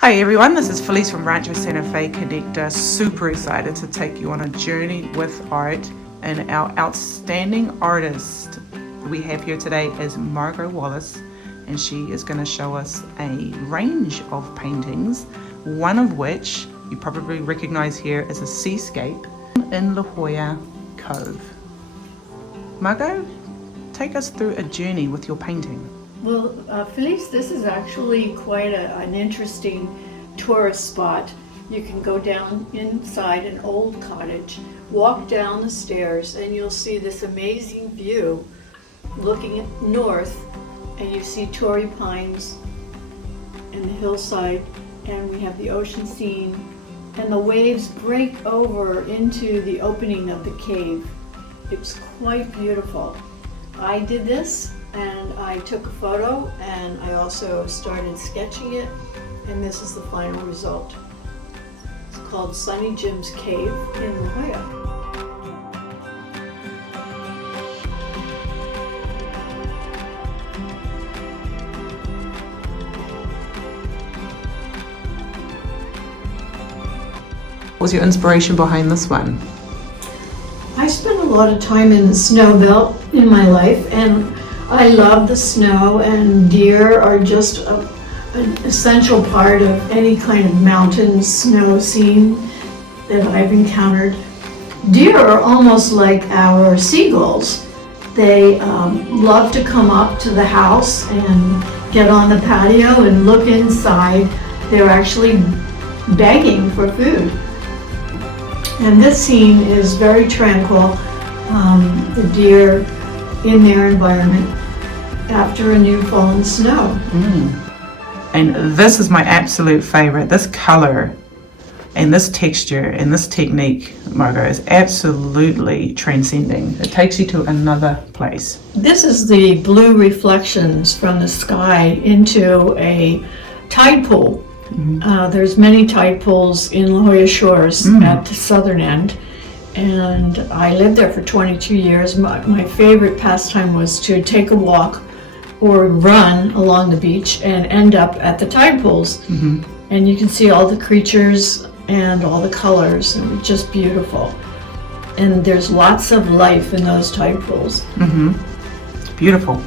Hi everyone, this is Felice from Rancho Santa Fe Connector. Super excited to take you on a journey with art, and our outstanding artist we have here today is Margot Wallace, and she is going to show us a range of paintings, one of which you probably recognize here as a seascape in La Jolla Cove. Margot, take us through a journey with your painting. Well, Felice, this is actually quite an interesting tourist spot. You can go down inside an old cottage, walk down the stairs, and you'll see this amazing view looking north, and you see Torrey Pines and the hillside, and we have the ocean scene, and the waves break over into the opening of the cave. It's quite beautiful. I did this, and I took a photo, and I also started sketching it, and this is the final result. It's called Sunny Jim's Cave in La Jolla. What was your inspiration behind this one? I spent a lot of time in the snow belt in my life, and I love the snow, and deer are just an essential part of any kind of mountain snow scene that I've encountered. Deer are almost like our seagulls. They love to come up to the house and get on the patio and look inside. They're actually begging for food. And this scene is very tranquil. The deer in their environment after a new fallen snow. And this is my absolute favorite. This color and this texture and this technique, Margot, is absolutely transcending. It takes you to another place. This is the blue reflections from the sky into a tide pool. There's many tide pools in La Jolla Shores at the southern end, and I lived there for 22 years. My favorite pastime was to take a walk or run along the beach and end up at the tide pools. And you can see all the creatures and all the colors, and it's just beautiful. And there's lots of life in those tide pools. Beautiful.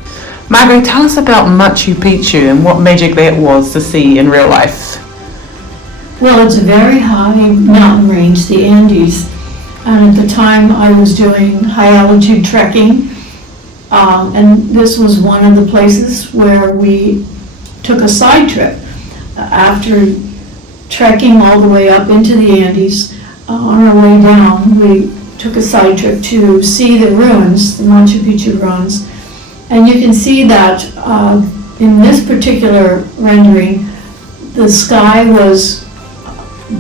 Margot, tell us about Machu Picchu and what magic that was to see in real life. Well, it's a very high mountain range, the Andes, and at the time I was doing high altitude trekking, and this was one of the places where we took a side trip. After trekking all the way up into the Andes, on our way down we took a side trip to see the ruins, the Machu Picchu ruins. And you can see that in this particular rendering, the sky was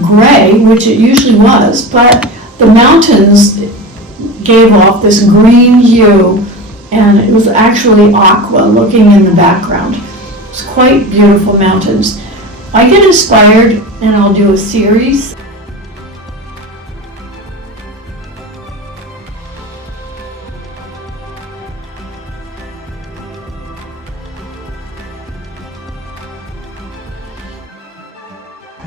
gray, which it usually was, but the mountains gave off this green hue, and it was actually aqua looking in the background. It's quite beautiful mountains. I get inspired, and I'll do a series.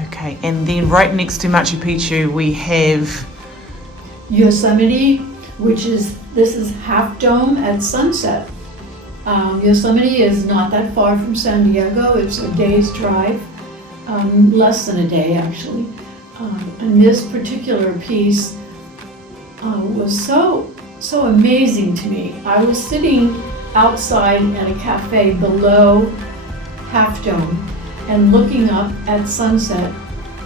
Okay, and then right next to Machu Picchu we have Yosemite, this is Half Dome at sunset. Yosemite is not that far from San Diego. It's a day's drive, less than a day actually. And this particular piece was so amazing to me. I was sitting outside at a cafe below Half Dome and looking up at sunset,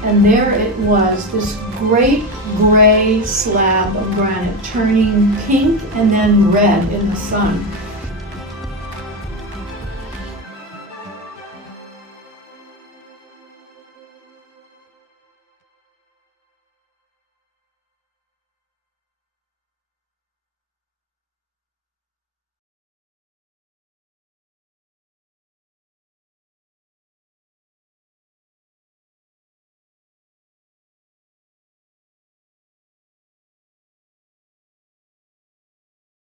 and there it was, this great gray slab of granite turning pink and then red in the sun.